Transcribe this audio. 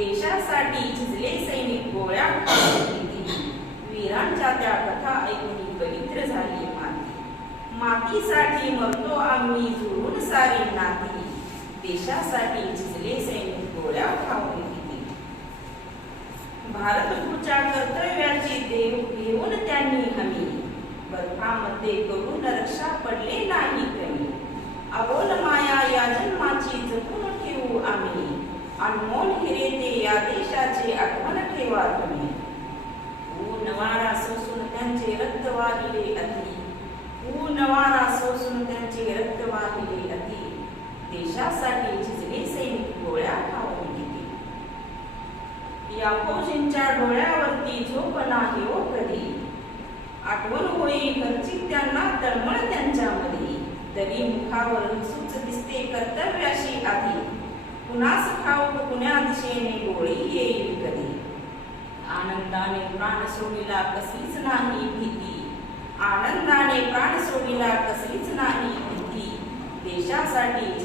देशासाठी झिजले सैनिक गोळ्या वीरांच्या त्या कथा ऐकून पवित्र झाली माती. मातीसाठी मरतो आम्ही जुळून सारी नाती. देशासाठी झिजले सैनिक गोळ्या खाऊन किती भारतपूरच्या कर्तव्याची देव घेऊन त्यांनी हमी. बर्फामध्ये करून रक्षा पडले नाही कमी. अबोल माया या जन्माची जपून ठेवू आम्ही. अनमोल हिरे या देशाचे आठवण ठेवा तुम्ही. ऊन वारा सोसून त्यांचे रक्त वाहिले अति. ऊन वारा सोसून त्यांचे रक्त वाहिले अति. देशासाठी झिजले सैनिक गोळ्या खाऊन घेते या फौजींच्या डोळ्यावरती झोप नाही हो कधी. आठवण होई घरची त्यांना तळमळ त्यांच्यामध्ये. तरी मुखावरून सुच दिसते कर्तव्याशी आधी. आनंदाने प्राण सोडिला कसलीच नाही भीती. आनंदाने प्राण सोडिला कसलीच नाही भीती. देशासाठी